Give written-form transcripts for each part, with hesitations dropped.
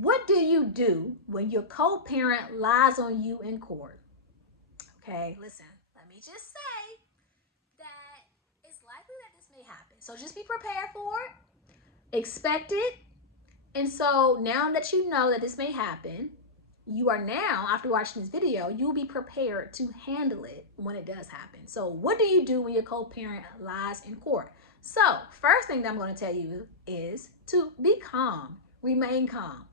what do you do when your co-parent lies on you in court? Okay, listen, let me just say that it's likely that this may happen. So just be prepared for it, expect it. And so now that you know that this may happen, you are now, after watching this video, you'll be prepared to handle it when it does happen. So what do you do when your co-parent lies in court? So first thing that I'm going to tell you is to be calm, remain calm.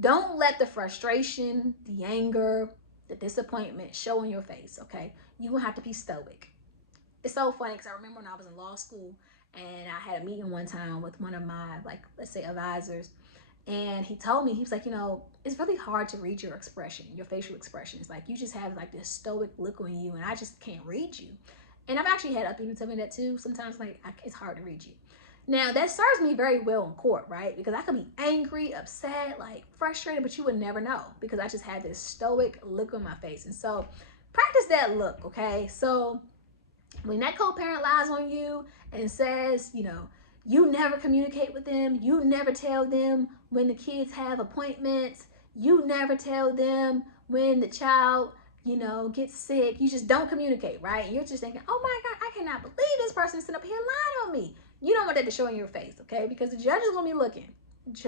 Don't let the frustration, the anger, the disappointment show in your face, okay? You're going to have to be stoic. It's so funny because I remember when I was in law school and I had a meeting one time with one of my, like, let's say advisors, and he told me, he was like, you know, it's really hard to read your expression, your facial expression. It's like you just have like this stoic look on you and I just can't read you. And I've actually had other people tell me that too. Sometimes like it's hard to read you. Now that serves me very well in court, right? Because I could be angry, upset, like frustrated, but you would never know because I just had this stoic look on my face. And so practice that look, okay? So when that co-parent lies on you and says, you know, you never communicate with them, you never tell them when the kids have appointments, you never tell them when the child, you know, gets sick, you just don't communicate, right? And you're just thinking, oh my God, I cannot believe this person sitting up here lying on me. You don't want that to show in your face, okay? Because the judge is going to be looking.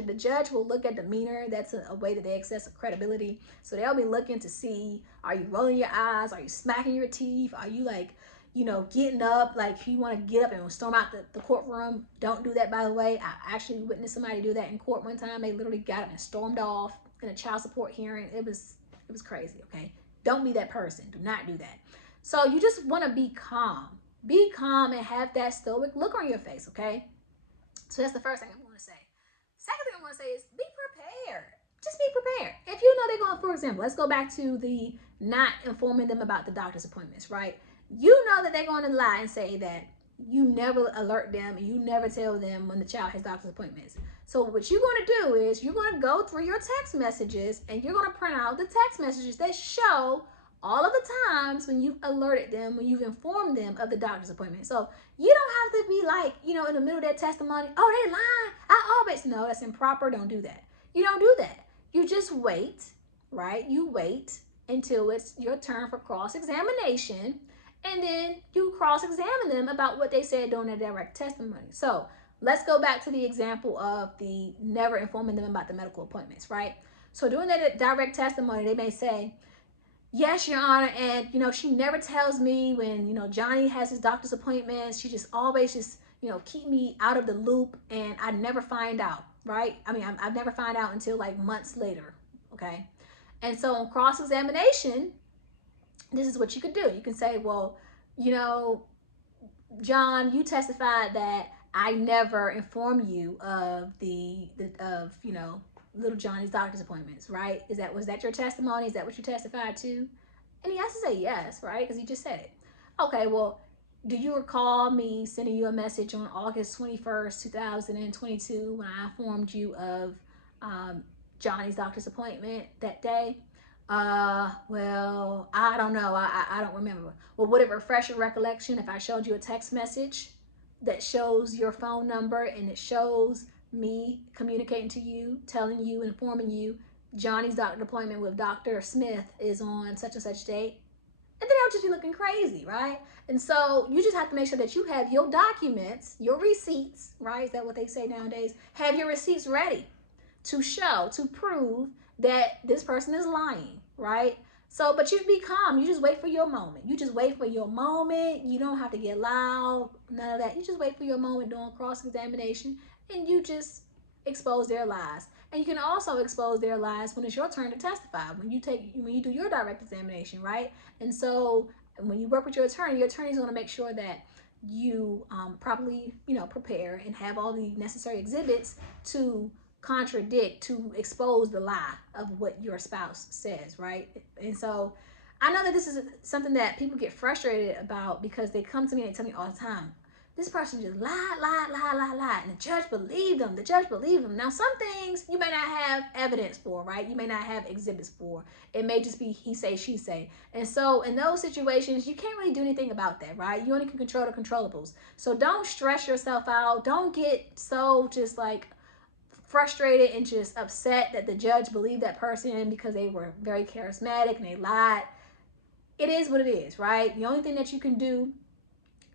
The judge will look at demeanor. That's a way that they assess credibility. So they'll be looking to see, are you rolling your eyes? Are you smacking your teeth? Are you like, you know, getting up, like if you want to get up and storm out the courtroom, don't do that, by the way. I actually witnessed somebody do that in court one time. They literally got up and stormed off in a child support hearing. It was crazy, okay? Don't be that person. Do not do that. So you just want to be calm. Be calm and have that stoic look on your face, okay? So that's the first thing I'm going to say. Second thing I'm going to say is be prepared. Just be prepared. If you know they're going, for example, let's go back to the not informing them about the doctor's appointments, right? You know that they're going to lie and say that you never alert them and you never tell them when the child has doctor's appointments. So what you're going to do is you're going to go through your text messages and you're going to print out the text messages that show all of the times when you've alerted them, when you've informed them of the doctor's appointment. So you don't have to be like, you know, in the middle of their testimony, oh, they lying. I always know that's improper. Don't do that. You don't do that. You just wait, right? You wait until it's your turn for cross-examination, and then you cross-examine them about what they said during their direct testimony. So let's go back to the example of the never informing them about the medical appointments, right? So during their direct testimony, they may say, yes, Your Honor, and, you know, she never tells me when, you know, Johnny has his doctor's appointments. She just always just, you know, keep me out of the loop, and I never find out, right? I mean, I've never find out until like months later, okay? And so on cross-examination, this is what you could do. You can say, well, you know, John, you testified that I never informed you of you know, little Johnny's doctor's appointments, right? Was that your testimony? Is that what you testified to? And he has to say yes, right? Because he just said it. Okay, well, do you recall me sending you a message on August 21st, 2022 when I informed you of Johnny's doctor's appointment that day? Well, I don't know. I don't remember. Well, would it refresh your recollection if I showed you a text message that shows your phone number and it shows me communicating to you, telling you, informing you Johnny's doctor appointment with Dr. Smith is on such and such date? And then I'll just be looking crazy, right? And so you just have to make sure that you have your documents, your receipts, right? Is that what they say nowadays? Have your receipts ready to show, to prove that this person is lying, right? So, but you be calm. You just wait for your moment. You just wait for your moment. You don't have to get loud, none of that. You just wait for your moment during cross-examination and you just expose their lies. And you can also expose their lies when it's your turn to testify, when you do your direct examination, right? And so when you work with your attorney's going to make sure that you properly, you know, prepare and have all the necessary exhibits to contradict, to expose the lie of what your spouse says, right? And so I know that this is something that people get frustrated about because they come to me and tell me all the time, this person just lied, and the judge believed them. The judge believed them. Now, some things you may not have evidence for, right? You may not have exhibits for. It may just be he say, she say. And so in those situations, you can't really do anything about that, right? You only can control the controllables. So don't stress yourself out. Don't get so just like frustrated and just upset that the judge believed that person because they were very charismatic and they lied, it is what it is, right? The only thing that you can do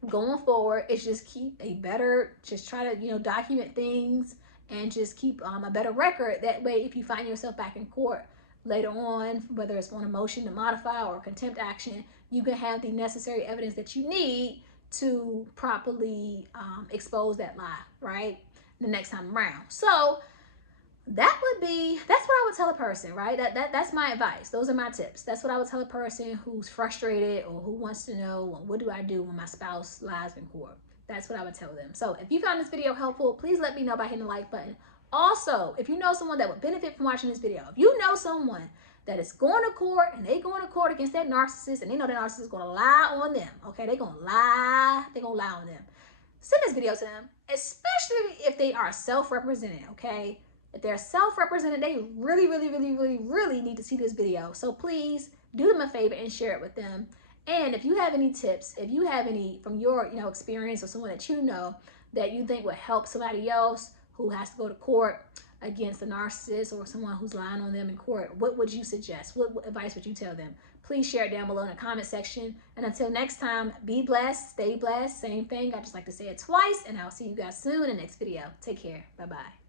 going forward is just keep a better, just try to, document things and just keep a better record. That way, if you find yourself back in court later on, whether it's on a motion to modify or contempt action, you can have the necessary evidence that you need to properly expose that lie, right? The next time around. So that's what I would tell a person, right? That's my advice. Those are my tips. That's what I would tell a person who's frustrated or who wants to know, well, what do I do when my spouse lies in court? That's what I would tell them. So if you found this video helpful, please let me know by hitting the like button. Also, if you know someone that would benefit from watching this video, if you know someone that is going to court and they going to court against that narcissist and they know that narcissist is going to lie on them, okay? They're going to lie on them. Send this video to them, especially if they are self-represented, okay? If they're self-represented, they really need to see this video. So please do them a favor and share it with them. And if you have any tips, if you have any from your experience or someone that you know that you think would help somebody else who has to go to court against a narcissist or someone who's lying on them in court, what would you suggest? What advice would you tell them? Please share it down below in the comment section. And until next time, be blessed, stay blessed. Same thing. I just like to say it twice, and I'll see you guys soon in the next video. Take care. Bye-bye.